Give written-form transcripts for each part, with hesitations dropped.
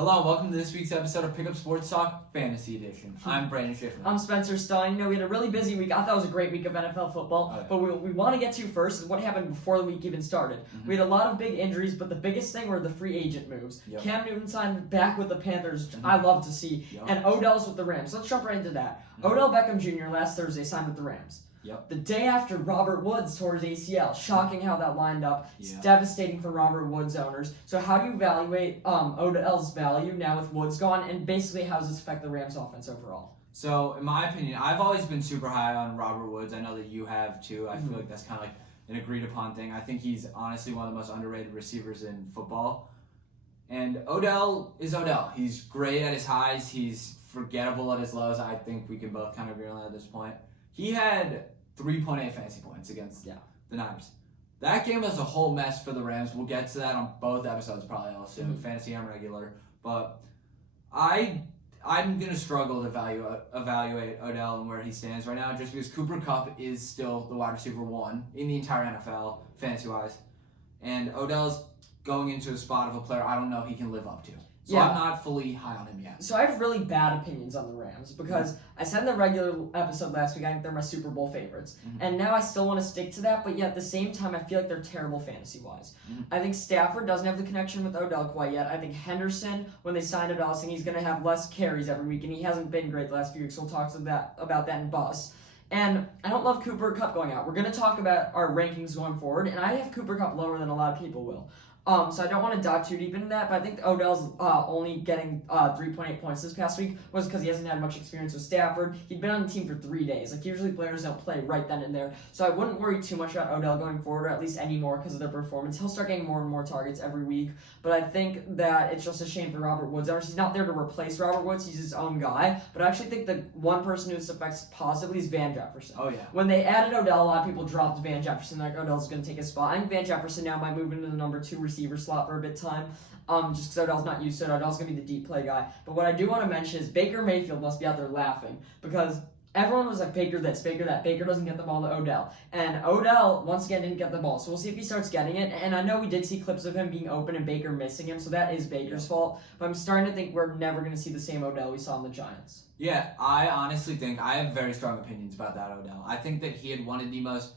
Hello, and welcome to this week's episode of Pickup Sports Talk Fantasy Edition. I'm Brandon Schiffman. I'm Spencer Stein. We had a really busy week. I thought it was a great week of NFL football. But we want to get to first is what happened before the week even started. We had a lot of big injuries, but the biggest thing were the free agent moves. Cam Newton signed back with the Panthers, which I love to see, and Odell's with the Rams. Let's jump right into that. Odell Beckham Jr. last Thursday signed with the Rams. The day after Robert Woods tore his ACL. Shocking how that lined up. It's devastating for Robert Woods owners. So how do you evaluate Odell's value now with Woods gone, and basically how does this affect the Rams offense overall? So, in my opinion, I've always been super high on Robert Woods. I know that you have too. I feel like that's kind of like an agreed upon thing. I think he's honestly one of the most underrated receivers in football. And Odell is Odell. He's great at his highs. He's forgettable at his lows. I think we can both kind of agree on that at this point. He had 3.8 fantasy points against the Niners. That game was a whole mess for the Rams. We'll get to that on both episodes probably, I'll assume, fantasy and regular. But I'm going to struggle to evaluate Odell and where he stands right now just because Cooper Kupp is still the wide receiver one in the entire NFL, fantasy-wise. And Odell's going into a spot of a player I don't know he can live up to. So I'm not fully high on him yet. So I have really bad opinions on the Rams because I said in the regular episode last week I think they're my Super Bowl favorites. And now I still want to stick to that, but yet at the same time I feel like they're terrible fantasy-wise. I think Stafford doesn't have the connection with Odell quite yet. I think Henderson, when they signed Odell, saying he's going to have less carries every week, and he hasn't been great the last few weeks, so we'll talk about that in bus. And I don't love Cooper Kupp going out. We're going to talk about our rankings going forward, and I have Cooper Kupp lower than a lot of people will. So I don't want to dive too deep into that, but I think Odell's only getting 3.8 points this past week was because he hasn't had much experience with Stafford. He'd been on the team for 3 days. Like, usually players don't play right then and there. So I wouldn't worry too much about Odell going forward, or at least anymore because of their performance. He'll start getting more and more targets every week, but I think that it's just a shame for Robert Woods. He's not there to replace Robert Woods. He's his own guy, but I actually think the one person who this affects positively is Van Jefferson. Oh, yeah. When they added Odell, a lot of people dropped Van Jefferson, like Odell's going to take his spot. I think Van Jefferson now might move into the number 2 receiver slot for a bit time, just because Odell's not used to it. Odell's going to be the deep play guy. But what I do want to mention is Baker Mayfield must be out there laughing because everyone was like, Baker this, Baker that. Baker doesn't get the ball to Odell. And Odell, once again, didn't get the ball. So we'll see if he starts getting it. And I know we did see clips of him being open and Baker missing him, so that is Baker's fault. But I'm starting to think we're never going to see the same Odell we saw in the Giants. Yeah, I honestly think I have very strong opinions about that Odell. I think that he had one of the most,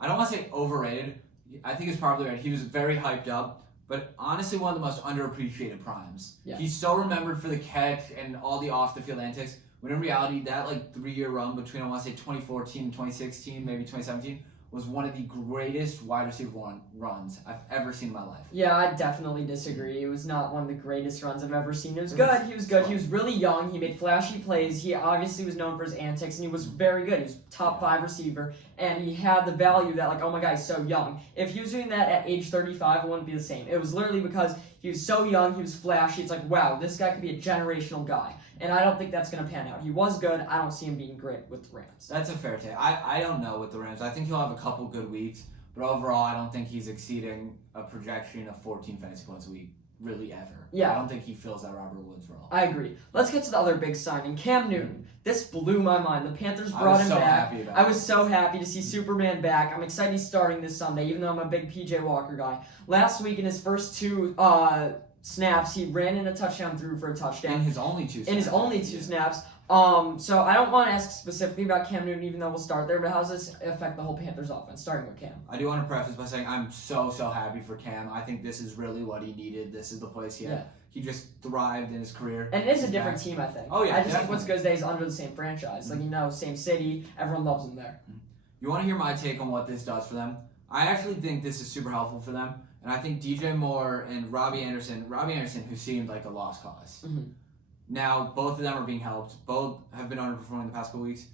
I don't want to say overrated. I think it's probably right. He was very hyped up. But honestly, one of the most underappreciated primes. He's so remembered for the catch and all the off-the-field antics, when in reality, that 3-year run between, I want to say, 2014 and 2016, maybe 2017, was one of the greatest wide receiver runs I've ever seen in my life. Yeah, I definitely disagree. It was not one of the greatest runs I've ever seen. It was good. He was good. He was really young. He made flashy plays. He obviously was known for his antics, and he was very good. He was top 5 receiver, and he had the value that, oh my God, he's so young. If he was doing that at age 35, it wouldn't be the same. It was literally because he was so young, he was flashy. It's like, wow, this guy could be a generational guy. And I don't think that's going to pan out. He was good. I don't see him being great with the Rams. That's a fair take. I don't know with the Rams. I think he'll have a couple good weeks, but overall, I don't think he's exceeding a projection of 14 fantasy points a week, really ever. Yeah. I don't think he fills that Robert Woods role. I agree. Let's get to the other big signing, Cam Newton. This blew my mind. The Panthers brought him back. I was so happy to see Superman back. I'm excited he's starting this Sunday, even though I'm a big PJ Walker guy. Last week in his first 2 snaps, he ran in a touchdown, threw for a touchdown. In his only 2 snaps. In his only 2 snaps. So I don't want to ask specifically about Cam Newton, even though we'll start there, but how does this affect the whole Panthers offense, starting with Cam? I do want to preface by saying I'm so happy for Cam. I think this is really what he needed. This is the place he just thrived in his career. And it is a different team, I think. Oh, yeah, I just think what's good is that he's under the same franchise. Same city, everyone loves him there. You want to hear my take on what this does for them? I actually think this is super helpful for them. And I think DJ Moore and Robbie Anderson, who seemed like a lost cause. Now, both of them are being helped. Both have been underperforming the past couple weeks.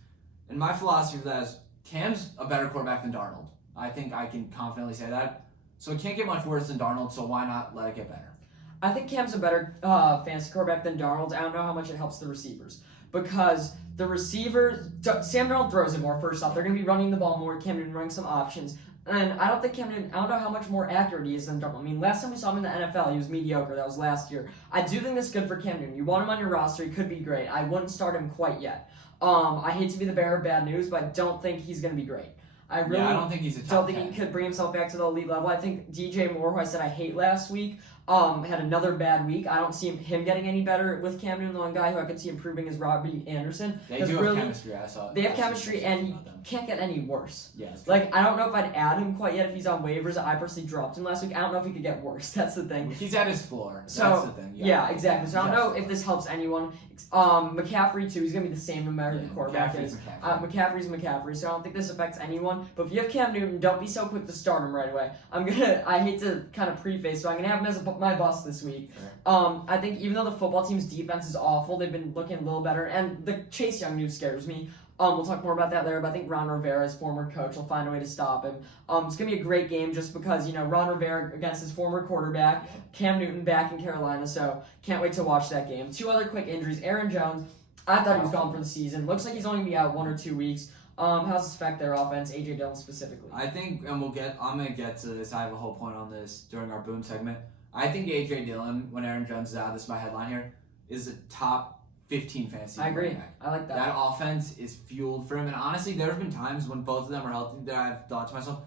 And my philosophy for that is Cam's a better quarterback than Darnold. I think I can confidently say that. So it can't get much worse than Darnold, so why not let it get better? I think Cam's a better fantasy quarterback than Darnold. I don't know how much it helps the receivers. Because the receivers, Sam Darnold throws it more, first off. They're going to be running the ball more. Cam Newton running some options. And I don't think Cam Newton, I don't know how much more accurate he is than Darnold. I mean, last time we saw him in the NFL, he was mediocre. That was last year. I do think that's good for Cam Newton. You want him on your roster, he could be great. I wouldn't start him quite yet. I hate to be the bearer of bad news, but I don't think he's going to be great. I don't think he's a top 10. He could bring himself back to the elite level. I think DJ Moore, who I said I hate last week, had another bad week. I don't see him getting any better with Cam Newton. The one guy who I could see improving is Robbie Anderson. They do have chemistry. I saw it. They have chemistry, and he can't get any worse. Yeah, like, I don't know if I'd add him quite yet if he's on waivers. I personally dropped him last week. I don't know if he could get worse. That's the thing. He's at his floor. So, that's the thing. Yeah, exactly. So I don't know if this helps anyone. McCaffrey, too. He's going to be the same no matter who the quarterback is. McCaffrey's McCaffrey, so I don't think this affects anyone. But if you have Cam Newton, don't be so quick to start him right away. I hate to kind of preface, so I'm going to have him as my bust this week. Sure. I think even though the football team's defense is awful, they've been looking a little better. And the Chase Young news scares me. We'll talk more about that later, but I think Ron Rivera's former coach will find a way to stop him. It's going to be a great game just because, Ron Rivera against his former quarterback, Cam Newton back in Carolina, so can't wait to watch that game. 2 other quick injuries. Aaron Jones, I thought he was gone for the season. Looks like he's only going to be out 1 or 2 weeks. How's this affect their offense, A.J. Dillon specifically? I think, and I'm going to get to this, I have a whole point on this during our boom segment. I think A.J. Dillon, when Aaron Jones is out, this is my headline here, is a top 15 fantasy. I agree. I like that. That offense is fueled for him. And honestly, there have been times when both of them are healthy that I've thought to myself,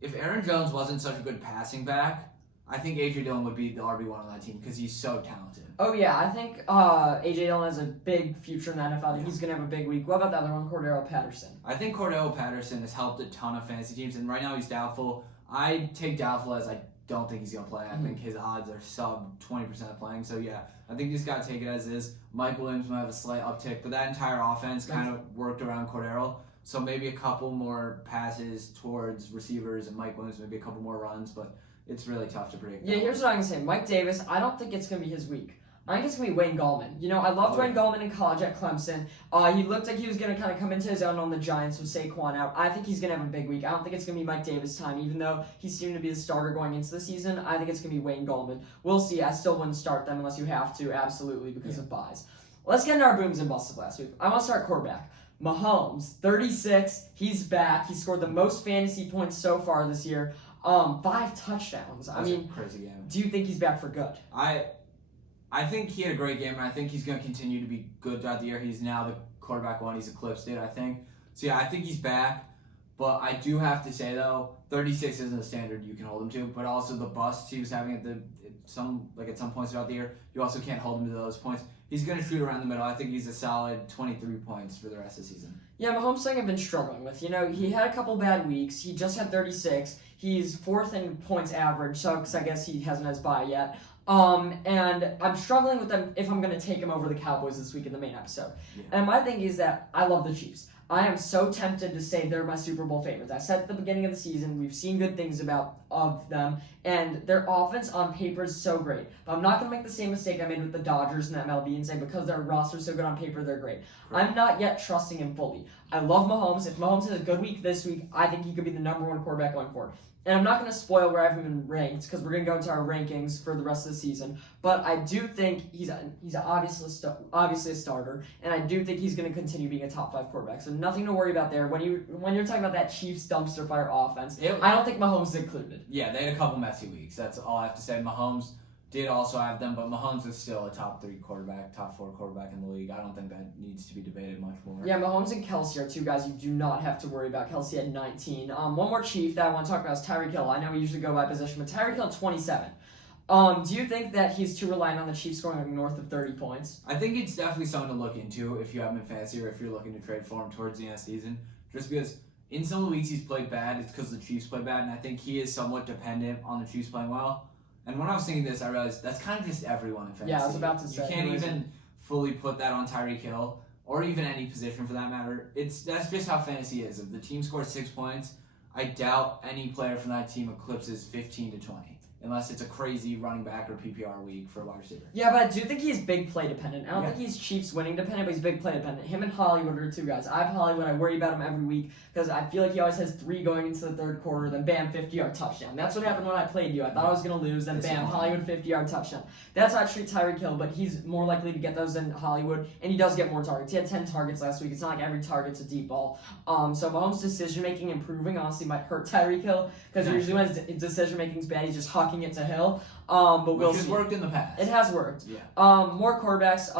if Aaron Jones wasn't such a good passing back, I think A.J. Dillon would be the RB1 on that team because he's so talented. Oh, yeah. I think A.J. Dillon has a big future in the NFL. He's going to have a big week. What about the other one, Cordero Patterson? I think Cordero Patterson has helped a ton of fantasy teams, and right now he's doubtful. I take doubtful as I don't think he's going to play. I think his odds are sub 20% of playing. So, yeah, I think you just got to take it as is. Mike Williams might have a slight uptick, but that entire offense kind of worked around Cordero. So maybe a couple more passes towards receivers and Mike Williams, maybe a couple more runs, but it's really tough to predict. Yeah, here's what I'm going to say. Mike Davis, I don't think it's going to be his week. I think it's going to be Wayne Gallman. I loved Wayne Gallman in college at Clemson. He looked like he was going to kind of come into his own on the Giants with Saquon out. I think he's going to have a big week. I don't think it's going to be Mike Davis' time, even though he seemed to be the starter going into the season. I think it's going to be Wayne Gallman. We'll see. I still wouldn't start them unless you have to, absolutely, because of buys. Let's get into our booms and busts of last week. I want to start quarterback. Mahomes, 36. He's back. He scored the most fantasy points so far this year. 5 touchdowns. That's a crazy game. Do you think he's back for good? I think he had a great game, and I think he's going to continue to be good throughout the year. He's now the quarterback 1. He's eclipsed it, I think. So, yeah, I think he's back. But I do have to say, though, 36 isn't a standard you can hold him to. But also the busts he was having at some points throughout the year, you also can't hold him to those points. He's going to shoot around the middle. I think he's a solid 23 points for the rest of the season. Yeah, Mahomes thing I've been struggling with. He had a couple bad weeks. He just had 36. He's 4th in points average, so because I guess he hasn't had his bye yet. And I'm struggling with them if I'm going to take him over the Cowboys this week in the main episode. Yeah. And my thing is that I love the Chiefs. I am so tempted to say they're my Super Bowl favorites. I said at the beginning of the season, we've seen good things of them, and their offense on paper is so great. But I'm not going to make the same mistake I made with the Dodgers and MLB and say because their roster's so good on paper, they're great. I'm not yet trusting him fully. I love Mahomes. If Mahomes has a good week this week, I think he could be the number 1 quarterback going forward. And I'm not going to spoil where I have him been ranked because we're going to go into our rankings for the rest of the season. But I do think he's obviously a starter, and I do think he's going to continue being a top 5 quarterback. So nothing to worry about there. When you're talking about that Chiefs dumpster fire offense, I don't think Mahomes is included. Yeah, they had a couple messy weeks. That's all I have to say. Mahomes did also have them, but Mahomes is still a top 3 quarterback, top 4 quarterback in the league. I don't think that needs to be debated much more. Yeah, Mahomes and Kelsey are 2 guys you do not have to worry about. Kelsey at 19. One more Chief that I want to talk about is Tyra Kill. I know we usually go by position, but Tyra Kill 27. Do you think that he's too reliant on the Chiefs scoring north of 30 points? I think it's definitely something to look into if you have him in fantasy or if you're looking to trade for him towards the end of the season. Just because in some of the weeks he's played bad, it's because the Chiefs played bad, and I think he is somewhat dependent on the Chiefs playing well. And when I was thinking this, I realized that's kind of just everyone in fantasy. Yeah, I was about to say. You can't even fully put that on Tyreek Hill or even any position for that matter. That's just how fantasy is. If the team scores 6 points, I doubt any player from that team eclipses 15 to 20. Unless it's a crazy running back or PPR week for a wide receiver. Yeah, but I do think he's big play dependent. I don't think he's Chiefs winning dependent, but he's big play dependent. Him and Hollywood are 2 guys. I have Hollywood. I worry about him every week because I feel like he always has 3 going into the 3rd quarter, then bam, 50-yard touchdown. That's what happened when I played you. I thought I was going to lose, then bam, Hollywood 50-yard touchdown. That's actually Tyreek Hill, but he's more likely to get those than Hollywood, and he does get more targets. He had 10 targets last week. It's not like every target's a deep ball. So Mahomes' decision-making improving honestly might hurt Tyreek Hill because usually when his decision-making's bad, he's just hucking it to Hill. But we'll see. Which has worked in the past. It has worked. Yeah. More quarterbacks.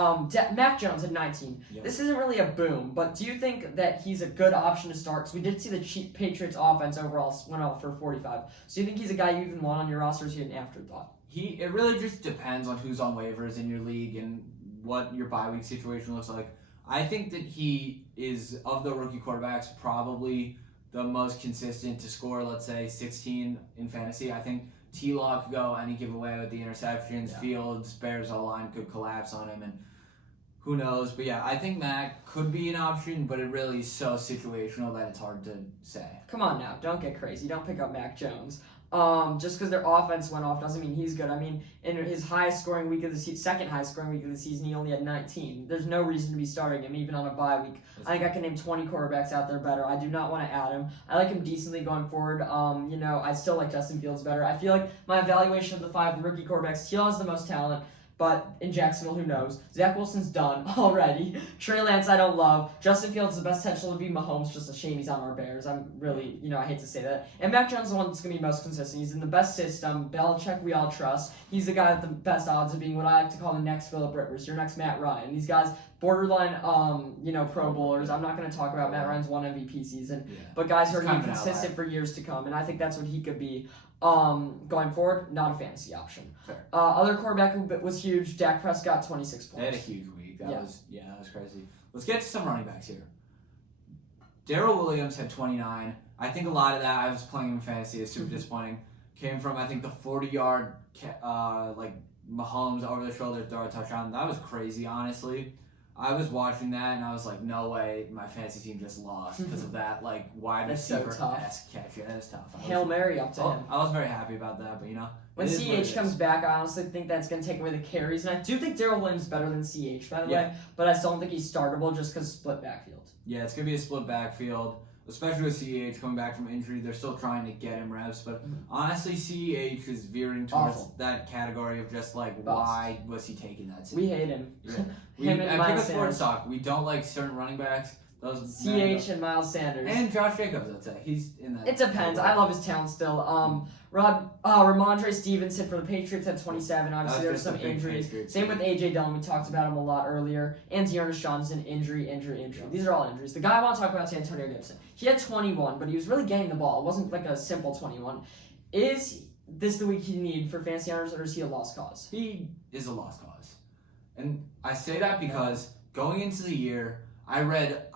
Mac Jones at 19. Yep. This isn't really a boom, but do you think that he's a good option to start? Because we did see the Patriots offense overall went off for 45. So do you think he's a guy you even want on your roster? Or is he an afterthought? It really just depends on who's on waivers in your league and what your bye week situation looks like. I think that he is, of the rookie quarterbacks, probably the most consistent to score, let's say, 16 in fantasy. I think T-Law could go any giveaway with the interceptions. Yeah. Fields, Bears O-line could collapse on him, and who knows. But yeah, I think Mac could be an option, but it really is so situational that it's hard to say. Come on now, don't get crazy. Don't pick up Mac Jones. Just because their offense went off doesn't mean he's good. I mean, in his highest scoring week of the second highest scoring week of the season, he only had 19. There's no reason to be starting him, even on a bye week. I think I can name 20 quarterbacks out there better. I do not want to add him. I like him decently going forward. I still like Justin Fields better. I feel like my evaluation of the 5 rookie quarterbacks, Teal has the most talent. But in Jacksonville, who knows? Zach Wilson's done already. Trey Lance, I don't love. Justin Fields has the best potential to be Mahomes. Just a shame he's on our Bears. I'm really, I hate to say that. And Mac Jones is the one that's going to be most consistent. He's in the best system. Belichick, we all trust. He's the guy with the best odds of being what I like to call the next Phillip Rivers, your next Matt Ryan. These guys, borderline, Pro Bowlers. I'm not going to talk about Matt Ryan's one MVP season, but guys who are going to be consistent for years to come. And I think that's what he could be. Going forward, not a fantasy option. Other quarterback who was huge, Dak Prescott, 26 points. They had a huge week. That was crazy. Let's get to some running backs here. Daryl Williams had 29. I think a lot of that, I was playing him in fantasy, is super disappointing. Came from, I think, the 40-yard, Mahomes over the shoulder throw a touchdown. That was crazy, honestly. I was watching that, and I was like, no way, my fantasy team just lost because of that, wide receiver-esque catch. Yeah, that's tough. Hail Mary up to him. I was very happy about that, but, when CH comes back, I honestly think that's going to take away the carries, and I do think Daryl Williams is better than CH, by the way, but I still don't think he's startable just because split backfield. Yeah, it's going to be a split backfield, especially with CH coming back from injury. They're still trying to get him reps, but honestly, CH is veering towards that category of just why was he taking that? We hate him. Yeah. At Pick Sports Talk, we don't like certain running backs. CH and Miles Sanders. And Josh Jacobs, I'd say. He's in that. It depends. I love his talent still. Ramondre Stevenson for the Patriots at 27. Obviously, there's some injuries. Same with A.J. Dillon. We talked about him a lot earlier. And Dearness Johnson, injury. These are all injuries. The guy I want to talk about is Antonio Gibson. He had 21, but he was really getting the ball. It wasn't like a simple 21. Is this the week he need for fantasy owners, or is he a lost cause? He is a lost cause. And I say that because going into the year, I read,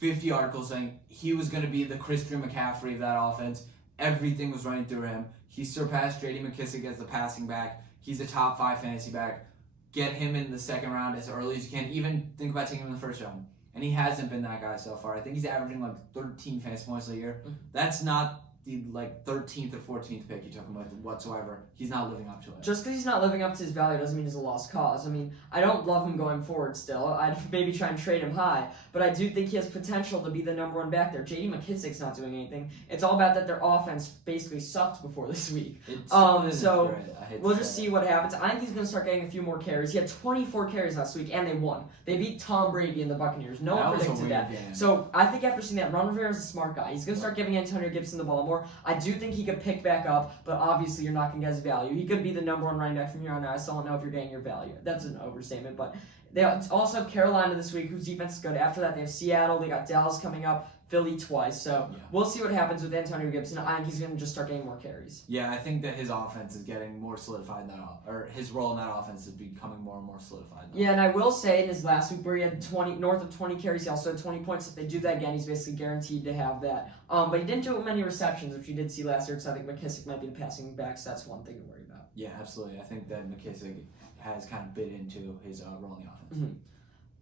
50 articles saying he was going to be the Christian McCaffrey of that offense. Everything was running through him. He surpassed J.D. McKissic as the passing back. He's a top 5 fantasy back. Get him in the second round as early as you can. Even think about taking him in the first round. And he hasn't been that guy so far. I think he's averaging 13 fantasy points a year. That's not the 13th or 14th pick you took him with whatsoever. He's not living up to it. Just because he's not living up to his value doesn't mean he's a lost cause. I don't love him going forward still. I'd maybe try and trade him high, but I do think he has potential to be the number 1 back there. J.D. McKissic's not doing anything. It's all about that their offense basically sucked before this week. So we'll just see what happens. I think he's going to start getting a few more carries. He had 24 carries last week, and they won. They beat Tom Brady and the Buccaneers. No one predicted that. Game. So I think after seeing that, Ron Rivera's a smart guy. He's going to start giving Antonio Gibson the ball more. I do think he could pick back up, but obviously you're not going to get his value. He could be the number 1 running back from here on out. I still don't know if you're getting your value. That's an overstatement, but they also have Carolina this week, whose defense is good. After that, they have Seattle. They got Dallas coming up, Philly twice. So we'll see what happens with Antonio Gibson. I think he's going to just start getting more carries. Yeah, I think that his offense is getting more solidified or his role in that offense is becoming more and more solidified. Yeah, and I will say in his last week where he had north of 20 carries, he also had 20 points. If they do that again, he's basically guaranteed to have that. But he didn't do many receptions, which you did see last year, because I think McKissic might be the passing back, so that's one thing to worry about. Yeah, absolutely. I think that McKissic has kind of bit into his role in the offense. Mm-hmm.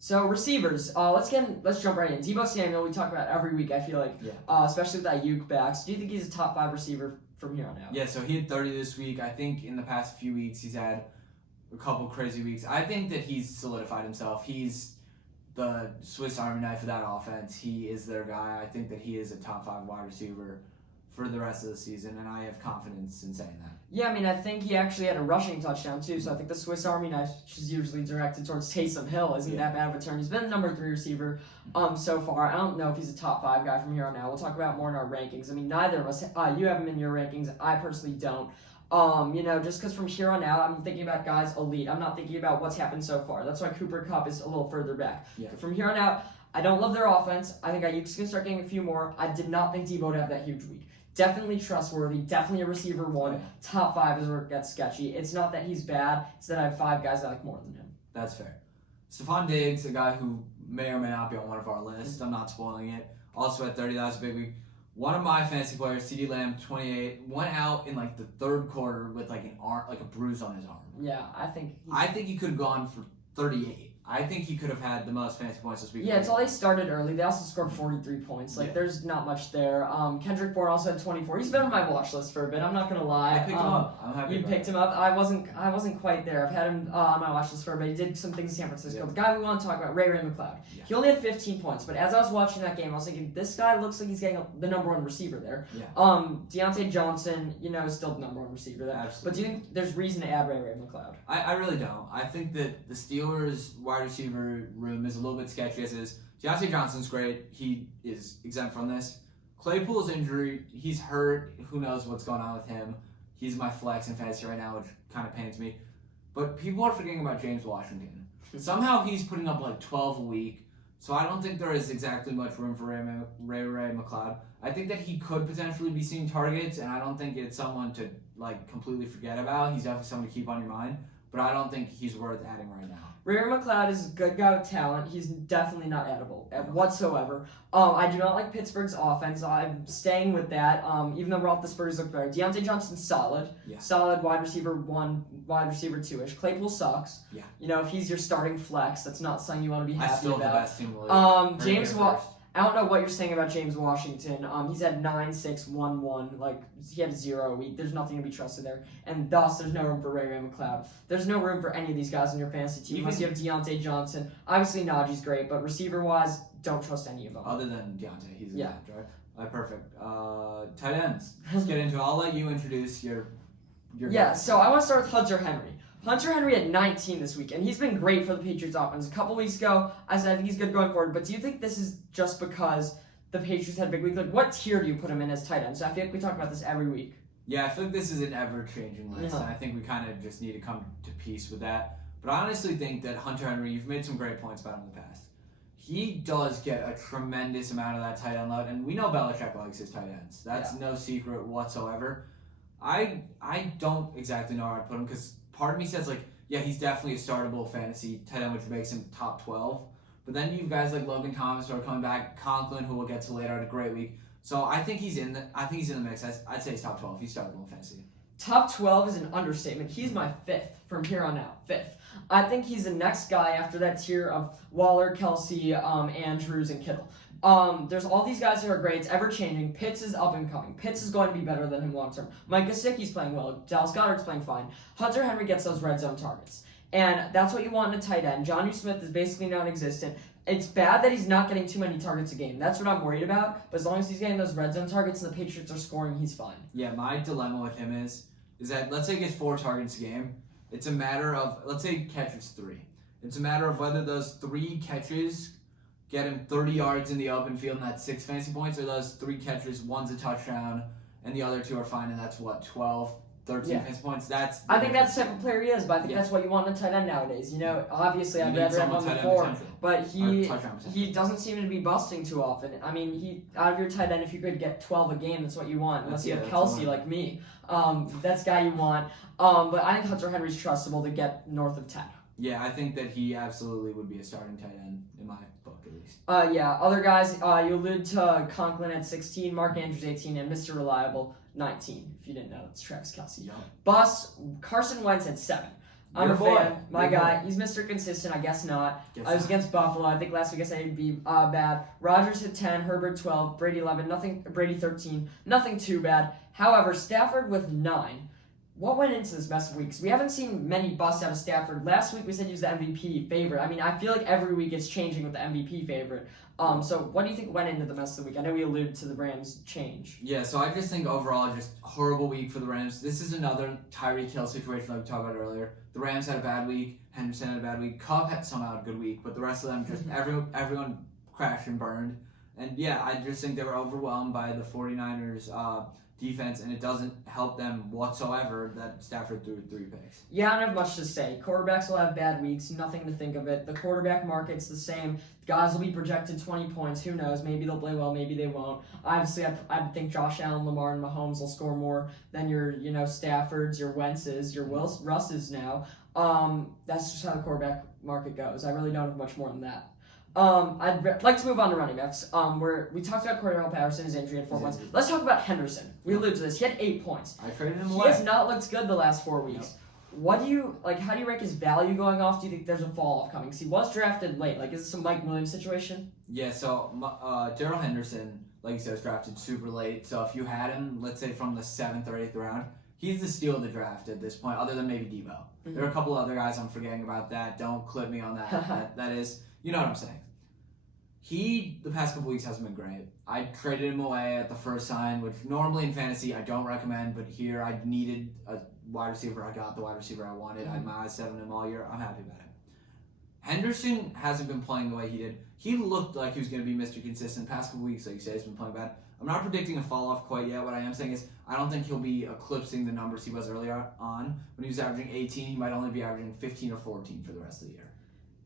So receivers, let's jump right in. Deebo Samuel, we talk about every week. I feel like, especially with Ayuk backs. Do you think he's a top 5 receiver from here on out? Yeah, so he had 30 this week. I think in the past few weeks he's had a couple crazy weeks. I think that he's solidified himself. He's the Swiss Army knife of that offense. He is their guy. I think that he is a top 5 wide receiver for the rest of the season, and I have confidence in saying that. Yeah, I think he actually had a rushing touchdown too, so I think the Swiss Army knife, which is usually directed towards Taysom Hill, isn't that bad of a turn. He's been the number 3 receiver so far. I don't know if he's a top 5 guy from here on out. We'll talk about more in our rankings. Neither of us, you have him in your rankings. I personally don't. Just because from here on out, I'm thinking about guys elite. I'm not thinking about what's happened so far. That's why Cooper Kupp is a little further back. Yeah. From here on out, I don't love their offense. I think Ayuk's going to start getting a few more. I did not think Deebo would have that huge week. Definitely trustworthy. Definitely a receiver one. Top 5 is where it gets sketchy. It's not that he's bad. It's that I have 5 guys I like more than him. That's fair. Stephon Diggs, a guy who may or may not be on one of our lists. I'm not spoiling it. Also at 30, that was a big week. One of my fantasy players, CeeDee Lamb, 28, went out in like the third quarter with like a bruise on his arm. Yeah, I think he could have gone for 38. I think he could have had the most fantasy points this week. Yeah, it's all they started early. They also scored 43 points. There's not much there. Kendrick Bourne also had 24. He's been on my watch list for a bit. I'm not gonna lie. I picked him up. I'm happy. You picked him up. I wasn't quite there. I've had him on my watch list for a bit. He did some things in San Francisco. The guy we want to talk about, Ray McLeod. Yeah. He only had 15 points, but as I was watching that game, I was thinking, this guy looks like he's getting the number 1 receiver there. Yeah. Deontay Johnson, is still the number 1 receiver there. Absolutely. But do you think there's reason to add Ray McLeod? I really don't. I think that the Steelers' wide receiver room is a little bit sketchy as is. Deontay Johnson's great. He is exempt from this. Claypool's injury, he's hurt. Who knows what's going on with him. He's my flex in fantasy right now, which kind of pains me. But people are forgetting about James Washington. Somehow he's putting up like 12 a week. So I don't think there is exactly much room for Ray McLeod. I think that he could potentially be seeing targets, and I don't think it's someone to like completely forget about. He's definitely someone to keep on your mind. But I don't think he's worth adding right now. Ray McLeod is a good guy with talent. He's definitely not addable whatsoever. I do not like Pittsburgh's offense. I'm staying with that. Even though Roethlisberger's look better. Deontay Johnson's solid. Yeah. Solid wide receiver 1, wide receiver 2-ish. Claypool sucks. Yeah. If he's your starting flex, that's not something you want to be happy about. I still have the best team in the league. I don't know what you're saying about James Washington. He's had 9, 6, 1, 1. He had 0 a week. There's nothing to be trusted there. And thus, there's no room for Ray McLeod. There's no room for any of these guys in your fantasy team unless you have Deontay Johnson. Obviously, Najee's great, but receiver-wise, don't trust any of them. Other than Deontay, he's a match, right? Perfect. Tight ends. Let's get into it. I'll let you introduce your so I want to start with Hunter Henry. Hunter Henry had 19 this week, and he's been great for the Patriots offense. A couple weeks ago, I said I think he's good going forward, but do you think this is just because the Patriots had a big week? What tier do you put him in as tight end? So I feel like we talk about this every week. Yeah, I feel like this is an ever-changing list, and I think we kind of just need to come to peace with that. But I honestly think that Hunter Henry, you've made some great points about him in the past. He does get a tremendous amount of that tight end load, and we know Belichick likes his tight ends. That's no secret whatsoever. I don't exactly know where I'd put him because part of me says, he's definitely a startable fantasy tight end, which makes him top 12. But then you have guys like Logan Thomas who are coming back, Conklin, who we'll get to later, had a great week. So I think he's in the mix. I'd say he's top 12. He's startable in fantasy. Top 12 is an understatement. He's my 5th from here on out. 5th. I think he's the next guy after that tier of Waller, Kelsey, Andrews, and Kittle. There's all these guys who are great. It's ever-changing. Pitts is up and coming. Pitts is going to be better than him long-term. Mike Gesicki's playing well. Dallas Goedert's playing fine. Hunter Henry gets those red zone targets. And that's what you want in a tight end. Jonnu Smith is basically non-existent. It's bad that he's not getting too many targets a game. That's what I'm worried about. But as long as he's getting those red zone targets and the Patriots are scoring, he's fine. Yeah, my dilemma with him is that let's say he gets 4 targets a game. It's a matter of, let's say he catches 3. It's a matter of whether those 3 catches get him 30 yards in the open field and that's 6 fantasy points, or those 3 catches, one's a touchdown, and the other 2 are fine, and that's 12, 13 fantasy points. I think that's the type of player he is, but I think that's what you want in a tight end nowadays. Obviously I'd rather have him before, but he doesn't seem to be busting too often. I mean, out of your tight end, if you could get 12 a game, that's what you want, unless you have Kelsey like me. That's the guy you want. But I think Hunter Henry's trustable to get north of 10. Yeah, I think that he absolutely would be a starting tight end in my book, at least. Other guys, you allude to Conklin at 16, Mark Andrews 18, and Mr. Reliable 19. If you didn't know, it's Travis Kelsey. Yep. Carson Wentz at 7. I'm a fan. My guy. He's Mr. Consistent. I guess not. I was against Buffalo. I think last week I said he'd be bad. Rodgers at 10, Herbert 12, Brady 11, Brady 13. Nothing too bad. However, Stafford with 9. What went into this mess of weeks? We haven't seen many busts out of Stafford. Last week we said he was the MVP favorite. I mean, I feel like every week it's changing with the MVP favorite. So what do you think went into the mess of the week? I know we alluded to the Rams change. Yeah, so I just think overall just horrible week for the Rams. This is another Tyra Kill situation like we talked about earlier. The Rams had a bad week. Henderson had a bad week. Cobb had somehow a good week, but the rest of them just everyone crashed and burned. And yeah, I just think they were overwhelmed by the 49ers defense, and it doesn't help them whatsoever that Stafford threw 3 picks. Yeah, I don't have much to say. Quarterbacks will have bad weeks. Nothing to think of it. The quarterback market's the same. Guys will be projected 20 points. Who knows? Maybe they'll play well. Maybe they won't. Obviously, I think Josh Allen, Lamar, and Mahomes will score more than your, Staffords, your Wentz's, your Russes now. That's just how the quarterback market goes. I really don't have much more than that. I'd like to move on to running backs. We talked about Cordero Patterson, his injury in 4 months. Let's talk about Henderson. We alluded to this. He had 8 points. I traded him He away. has not looked good the last 4 weeks. Nope. What do you how do you rank his value going off? Do you think there's a fall off coming? Because he was drafted late. Is this a Mike Williams situation? Yeah, so Daryl Henderson, like you said, was drafted super late. So if you had him, let's say from the 7th or 8th round, he's the steal of the draft at this point, other than maybe Debo. Mm-hmm. There are a couple other guys I'm forgetting about that. Don't clip me on that. that is, you know what I'm saying. He, the past couple weeks, hasn't been great. I traded him away at the first sign, which normally in fantasy I don't recommend, but here I needed a wide receiver. I got the wide receiver I wanted. I had my eyes set on him all year. I'm happy about it. Henderson hasn't been playing the way he did. He looked like he was going to be Mr. Consistent. Past couple weeks, like you say, he's been playing bad. I'm not predicting a fall off quite yet. What I am saying is I don't think he'll be eclipsing the numbers he was earlier on. When he was averaging 18, he might only be averaging 15 or 14 for the rest of the year.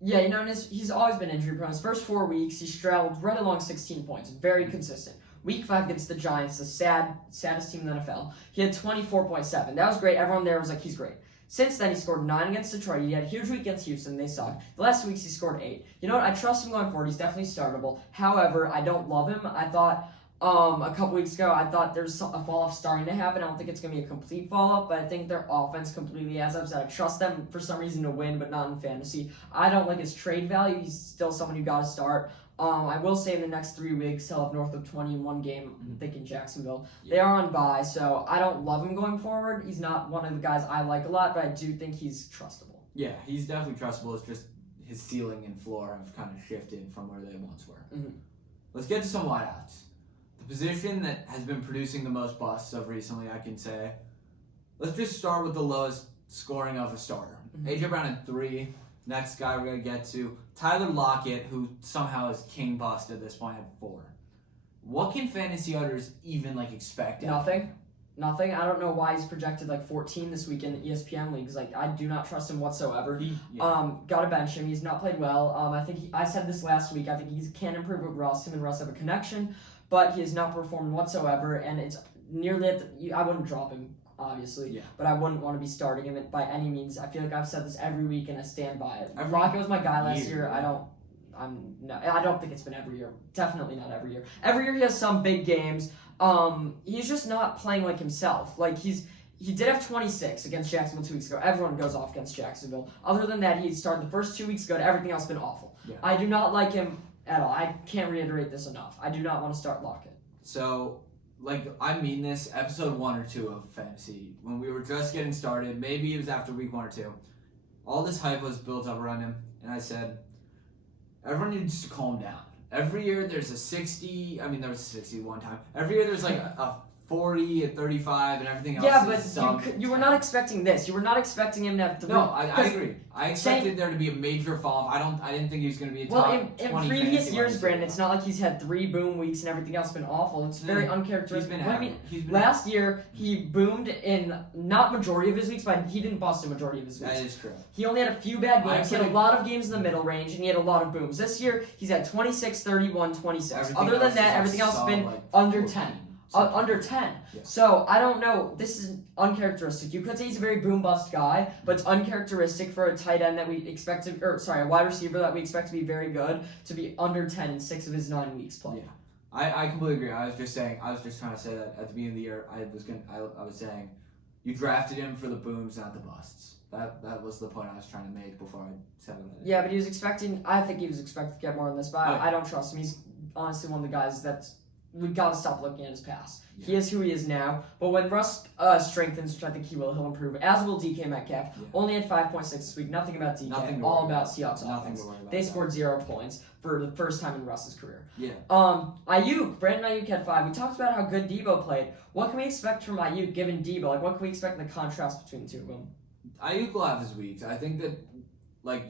Yeah, and he's always been injury prone. His first 4 weeks, he straddled right along 16 points. Very consistent. Week 5 against the Giants, the saddest team in the NFL, he had 24.7. That was great. Everyone there was like, he's great. Since then, he scored 9 against Detroit. He had a huge week against Houston. They suck. The last 2 weeks, he scored 8. You know what? I trust him going forward. He's definitely startable. However, I don't love him. I thought a couple weeks ago, I thought there's a fall-off starting to happen. I don't think it's going to be a complete fall-off, but I think their offense completely, as I've said, I trust them for some reason to win, but not in fantasy. I don't like his trade value. He's still someone you got to start. I will say in the next 3 weeks, he'll have north of 20 in one game, I'm thinking Jacksonville. Yeah. They are on bye, so I don't love him going forward. He's not one of the guys I like a lot, but I do think he's trustable. Yeah, he's definitely trustable. It's just his ceiling and floor have kind of shifted from where they once were. Mm-hmm. Let's get to some wideouts. The position that has been producing the most busts of recently, I can say. Let's just start with the lowest scoring of a starter. Mm-hmm. A.J. Brown at 3. Next guy we're going to get to, Tyler Lockett, who somehow is king bust at this point at 4. What can fantasy owners even expect? Nothing. I don't know why he's projected 14 this week in ESPN leagues. I do not trust him whatsoever. Got to bench him. He's not played well. I think I said this last week. I think he can improve with Russ. Him and Russ have a connection, but he has not performed whatsoever, and it's nearly I wouldn't drop him, obviously, but I wouldn't want to be starting him by any means. I feel like I've said this every week, and I stand by it. Lockett was my guy last year. I don't think it's been every year. Definitely not every year. Every year he has some big games. He's just not playing like himself. He did have 26 against Jacksonville 2 weeks ago. Everyone goes off against Jacksonville. Other than that, he started the first 2 weeks good. Everything else has been awful. Yeah. I do not like him at all. I can't reiterate this enough. I do not want to start Lockett. So, I mean this, episode 1 or 2 of fantasy, when we were just getting started, maybe it was after week 1 or 2, all this hype was built up around him, and I said, everyone needs to calm down. Every year there's a 60, there was a 60 one time. Every year there's a 40, a 35, and everything else. Yeah, but you were not expecting this. You were not expecting him to have 3. No, I agree. I expected there to be a major fall off. I didn't think he was going to be a top 20 in previous years, Brandon, it's not like he's had 3 boom weeks and everything else has been awful. It's very uncharacteristic. Last year, he boomed in not majority of his weeks, but he didn't bust a majority of his weeks. That is true. He only had a few bad games. He had a lot of games in the middle range, and he had a lot of booms. This year, he's had 26, 31, 26. Other than that, everything else has been under 10. Under 10. Yeah. So, I don't know. This is uncharacteristic. You could say he's a very boom-bust guy, but it's uncharacteristic for a tight end that we expect to, a wide receiver that we expect to be very good to be under 10 in 6 of his 9 weeks played. Yeah. I completely agree. I was just trying to say that at the beginning of the year, I was saying you drafted him for the booms, not the busts. That was the point I was trying to make before I said it. Yeah, but I think he was expected to get more than this, but I don't trust him. He's honestly one of the guys we've got to stop looking at his past. Yeah. He is who he is now, but when Russ strengthens, which I think he will, he'll improve, as will DK Metcalf. Yeah. Only had 5.6 this week. Nothing about DK. All about Seahawks offense. They scored 0 points for the first time in Russ's career. Yeah. Brandon Ayuk had 5. We talked about how good Debo played. What can we expect from Ayuk given Debo? What can we expect in the contrast between the two of them? Ayuk will have his weeks. I think that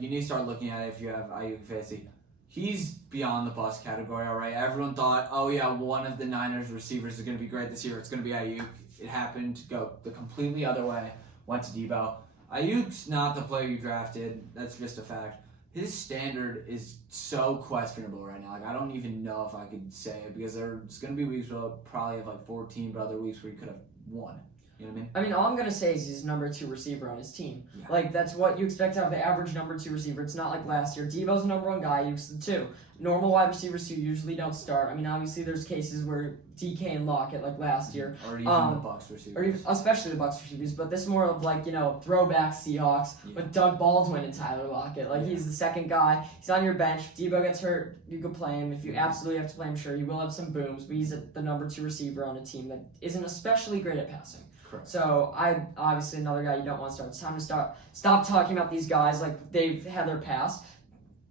you need to start looking at it if you have Ayuk fantasy. he's beyond the bust category, all right? Everyone thought, oh, yeah, one of the Niners receivers is going to be great this year. It's going to be Ayuk. It happened to go the completely other way. Went to Debo. Ayuk's not the player you drafted. That's just a fact. His standard is so questionable right now. Like, I don't even know if I could say it because there's going to be weeks where he'll probably have like 14, but other weeks where he could have 1. You know what I mean? I mean, all I'm going to say is he's number 2 receiver on his team. Yeah. Like, that's what you expect out of the average number 2 receiver. It's not like last year. Debo's the number 1 guy. Ayuk's the 2. Normal wide receivers who usually don't start. I mean, obviously there's cases where DK and Lockett, like last year. Or even the Bucs receivers. Or even, especially the Bucs receivers. But this is more of like, throwback Seahawks with Doug Baldwin and Tyler Lockett. Like, he's the second guy. He's on your bench. If Debo gets hurt, you could play him. If you absolutely have to play him, sure, he will have some booms. But he's the number 2 receiver on a team that isn't especially great at passing. Correct. So, obviously another guy you don't want to start. It's time to stop talking about these guys like they've had their past.